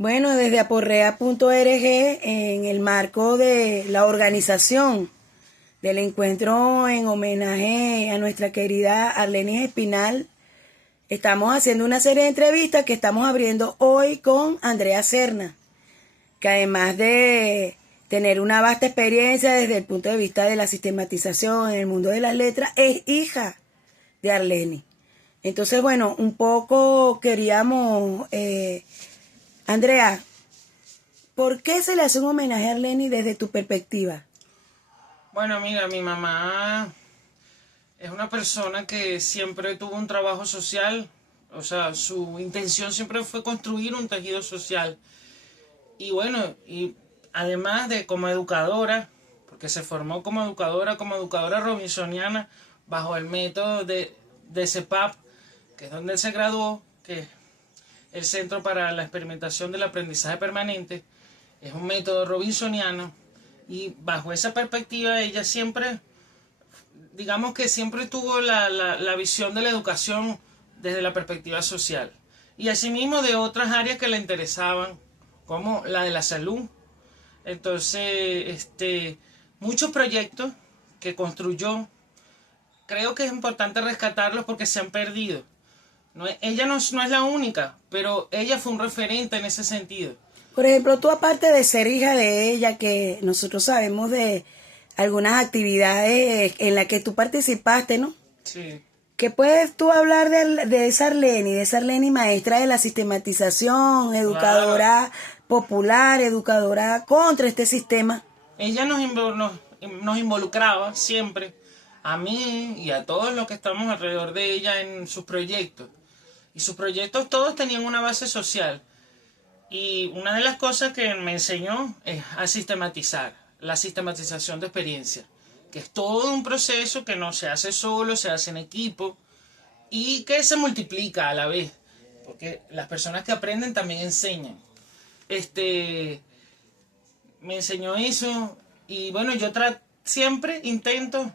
Bueno, desde aporrea.org, en el marco de la organización del encuentro en homenaje a nuestra querida Arlenis Espinal, estamos haciendo una serie de entrevistas que estamos abriendo hoy con Andrea Serna, que además de tener una vasta experiencia desde el punto de vista de la sistematización en el mundo de las letras, es hija de Arlenis. Entonces, bueno, un poco queríamos, Andrea, ¿por qué se le hace un homenaje a Arlenis desde tu perspectiva? Bueno, mira, mi mamá es una persona que siempre tuvo un trabajo social, o sea, su intención siempre fue construir un tejido social. Y bueno, y además de como educadora, porque se formó como educadora robinsoniana, bajo el método de CEPAP, que es donde él se graduó, que es el Centro para la Experimentación del Aprendizaje Permanente, es un método robinsoniano, y bajo esa perspectiva ella siempre, digamos que siempre tuvo la visión de la educación desde la perspectiva social. Y asimismo de otras áreas que le interesaban, como la de la salud. Entonces, muchos proyectos que construyó, creo que es importante rescatarlos porque se han perdido. Ella no es la única, pero ella fue un referente en ese sentido. Por ejemplo, tú aparte de ser hija de ella, que nosotros sabemos de algunas actividades en las que tú participaste, ¿no? Sí. ¿Qué puedes tú hablar de esa Arlenis maestra de la sistematización, Claro. educadora popular, educadora contra este sistema? Ella nos involucraba siempre, a mí y a todos los que estamos alrededor de ella, en sus proyectos. Y sus proyectos todos tenían una base social. Y una de las cosas que me enseñó es a sistematizar, la sistematización de experiencia, que es todo un proceso que no se hace solo, se hace en equipo y que se multiplica a la vez, porque las personas que aprenden también enseñan. Este, Me enseñó eso y bueno, siempre intento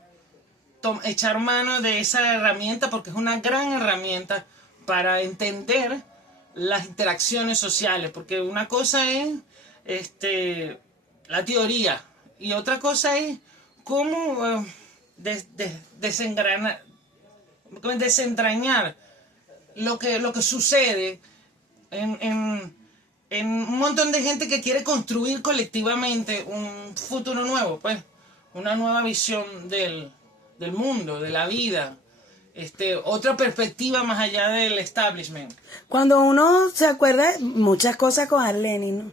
echar mano de esa herramienta porque es una gran herramienta para entender las interacciones sociales, porque una cosa es la teoría y otra cosa es cómo desentrañar lo que sucede en un montón de gente que quiere construir colectivamente un futuro nuevo, pues, una nueva visión del mundo, de la vida, otra perspectiva más allá del establishment. Cuando uno se acuerda de muchas cosas con Arlenis, ¿no?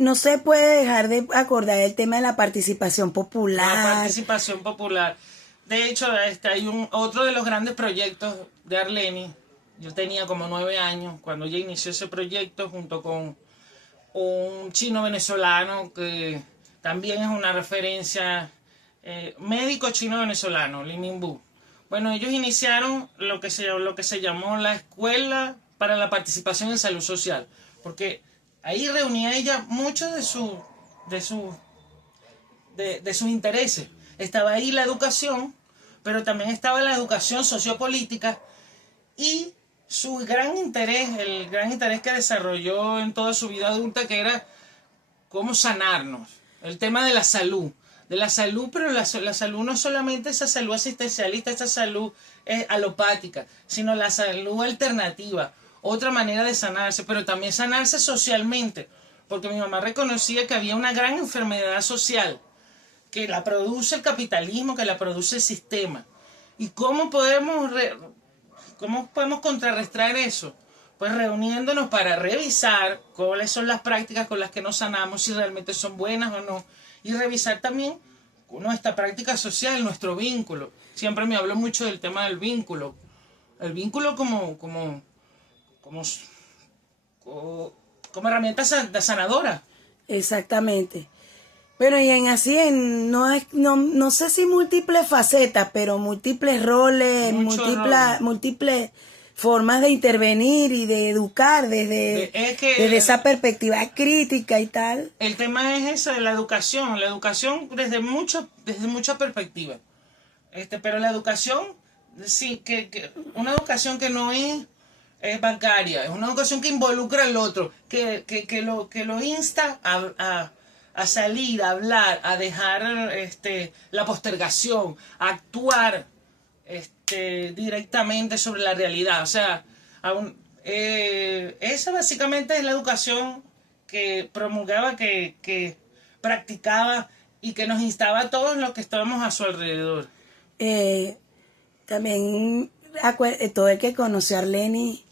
No se puede dejar de acordar el tema de la participación La popular. participación popular. De hecho, hay otro de los grandes proyectos de Arlenis. Yo tenía como 9 años cuando ella inició ese proyecto junto con un chino venezolano que también es una referencia, médico chino venezolano, Li Minbu. Bueno, ellos iniciaron lo que se llamó la Escuela para la Participación en Salud Social, porque ahí reunía ella muchos de sus de sus intereses. Estaba ahí la educación, pero también estaba la educación sociopolítica y su gran interés, el gran interés que desarrolló en toda su vida adulta, que era cómo sanarnos, el tema de la salud, pero la salud no es solamente esa salud asistencialista, esa salud alopática, sino la salud alternativa, otra manera de sanarse, pero también sanarse socialmente, porque mi mamá reconocía que había una gran enfermedad social, que la produce el capitalismo, que la produce el sistema. ¿Y cómo podemos contrarrestar eso? Pues reuniéndonos para revisar cuáles son las prácticas con las que nos sanamos, si realmente son buenas o no. Y revisar también nuestra práctica social, nuestro vínculo. Siempre me hablo mucho del tema del vínculo. El vínculo como, como herramienta sanadora. Exactamente. Bueno, y no sé si múltiples facetas, pero múltiples roles, Muchos roles. múltiples formas de intervenir y de educar desde esa perspectiva crítica y tal. El tema es eso de la educación desde muchas perspectivas. Pero la educación, sí, que una educación que no es es bancaria, es una educación que involucra al otro, que lo insta a salir, a hablar, a dejar la postergación, a actuar directamente sobre la realidad. O sea, esa básicamente es la educación que promulgaba, que practicaba y que nos instaba a todos los que estábamos a su alrededor. También todo el que conoció a Arleni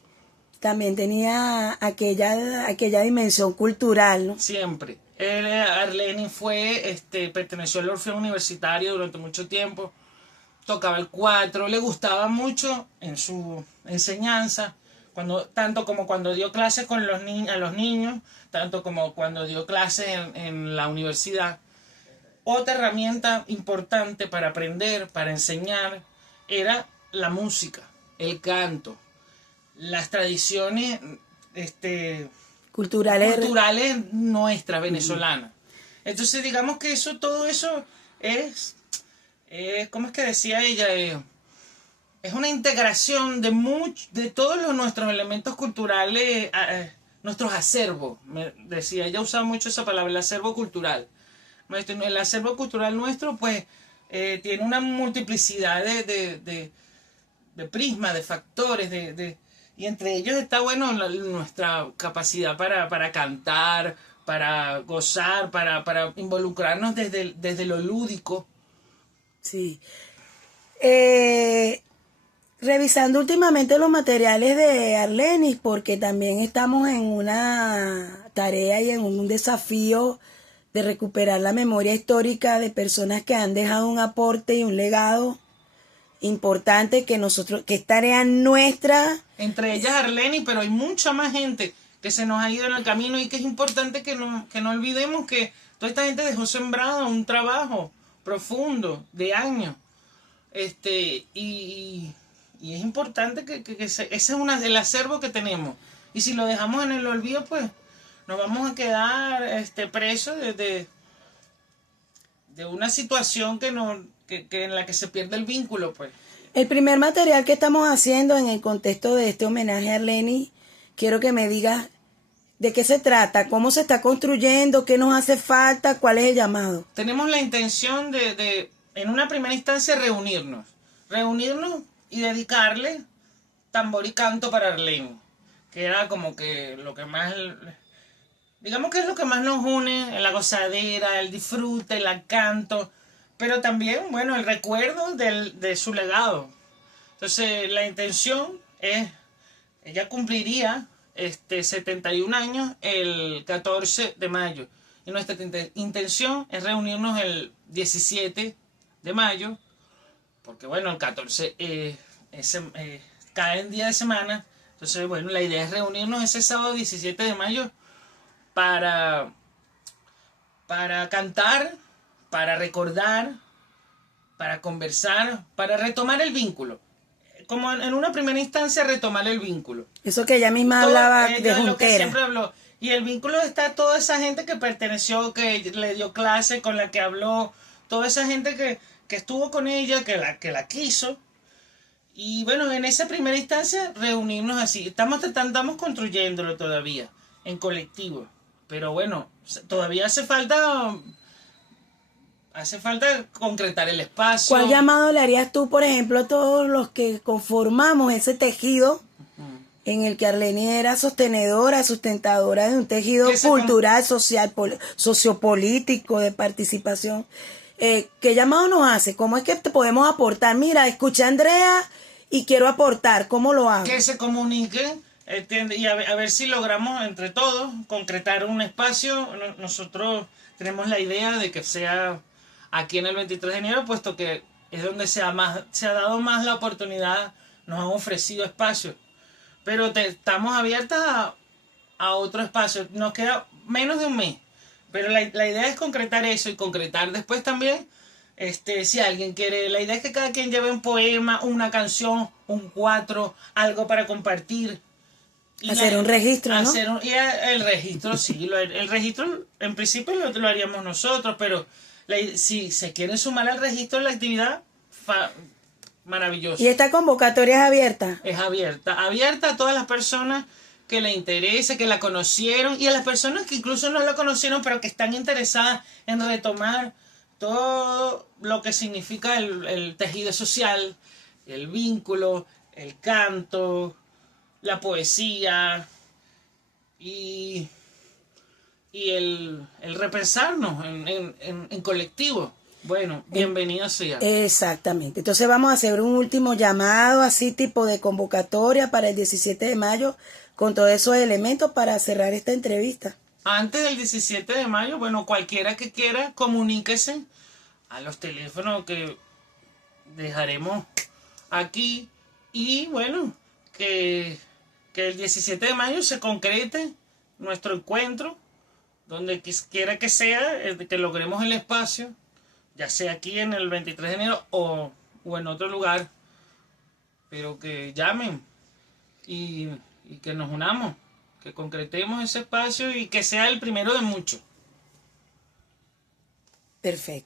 también tenía aquella dimensión cultural, ¿no? Siempre. Arleni perteneció al Orfeo Universitario durante mucho tiempo, tocaba el cuatro, le gustaba mucho en su enseñanza, tanto como cuando dio clases con a los niños, tanto como cuando dio clases en la universidad. Otra herramienta importante para aprender, para enseñar, era la música, el canto, las tradiciones culturales nuestras, venezolanas. Entonces digamos que todo eso es, ¿cómo es que decía ella? Es una integración de todos nuestros elementos culturales, nuestros acervos. Me decía, ella usaba mucho esa palabra, el acervo cultural. El acervo cultural nuestro, pues, tiene una multiplicidad de prismas, de factores, y entre ellos está, bueno, nuestra capacidad para cantar, para gozar, para involucrarnos desde lo lúdico. Sí. Revisando últimamente los materiales de Arlenis, porque también estamos en una tarea y en un desafío de recuperar la memoria histórica de personas que han dejado un aporte y un legado importante que es tarea nuestra. Entre ellas Arleni, pero hay mucha más gente que se nos ha ido en el camino y que es importante que no olvidemos que toda esta gente dejó sembrado un trabajo profundo de años. Y es importante ese es el acervo que tenemos. Y si lo dejamos en el olvido, pues nos vamos a quedar presos de una situación en la que se pierde el vínculo, pues. El primer material que estamos haciendo en el contexto de este homenaje a Arleni, quiero que me digas de qué se trata, cómo se está construyendo, qué nos hace falta, cuál es el llamado. Tenemos la intención de en una primera instancia, reunirnos y dedicarle tambor y canto para Arleni, que era como que lo que más, digamos que es lo que más nos une, en la gozadera, el disfrute, el canto, pero también, bueno, el recuerdo de su legado. Entonces, la intención es, ella cumpliría 71 años el 14 de mayo. Y nuestra intención es reunirnos el 17 de mayo, porque bueno, el 14 cae en día de semana. Entonces, bueno, la idea es reunirnos ese sábado 17 de mayo para cantar, para recordar, para conversar, para retomar el vínculo. Como en una primera instancia, retomar el vínculo. Eso que ella misma hablaba de Juntera. Lo que siempre habló. Y el vínculo está toda esa gente que perteneció, que le dio clase, con la que habló, toda esa gente que estuvo con ella, que la quiso. Y bueno, en esa primera instancia, reunirnos así. Estamos construyéndolo todavía, en colectivo. Pero bueno, todavía hace falta concretar el espacio. ¿Cuál llamado le harías tú, por ejemplo, a todos los que conformamos ese tejido en el que Arleni era sostenedora, sustentadora de un tejido cultural, social, sociopolítico, de participación? ¿Qué llamado nos hace? ¿Cómo es que te podemos aportar? Mira, escuché a Andrea y quiero aportar. ¿Cómo lo hago? Que se comuniquen, y a ver si logramos entre todos concretar un espacio. Nosotros tenemos la idea de que sea aquí en el 23 de enero, puesto que es donde se ha dado más la oportunidad, nos han ofrecido espacios. Pero estamos abiertas a otro espacio. Nos queda menos de un mes. Pero la idea es concretar eso y concretar después también, si alguien quiere, la idea es que cada quien lleve un poema, una canción, un cuatro, algo para compartir. Hacer un registro, ¿no? El registro, sí, el registro en principio lo haríamos nosotros, pero si se quiere sumar al registro de la actividad, maravilloso. ¿Y esta convocatoria es abierta? Es abierta a todas las personas que le interese, que la conocieron y a las personas que incluso no la conocieron pero que están interesadas en retomar todo lo que significa el tejido social, el vínculo, el canto, la poesía y el repensarnos en colectivo. Bueno, bienvenido sea. Exactamente. Entonces vamos a hacer un último llamado así tipo de convocatoria para el 17 de mayo con todos esos elementos para cerrar esta entrevista. Antes del 17 de mayo, bueno, cualquiera que quiera, comuníquese a los teléfonos que dejaremos aquí y bueno, que el 17 de mayo se concrete nuestro encuentro, donde quiera que sea, que logremos el espacio, ya sea aquí en el 23 de enero o en otro lugar, pero que llamen y que nos unamos, que concretemos ese espacio y que sea el primero de muchos. Perfecto.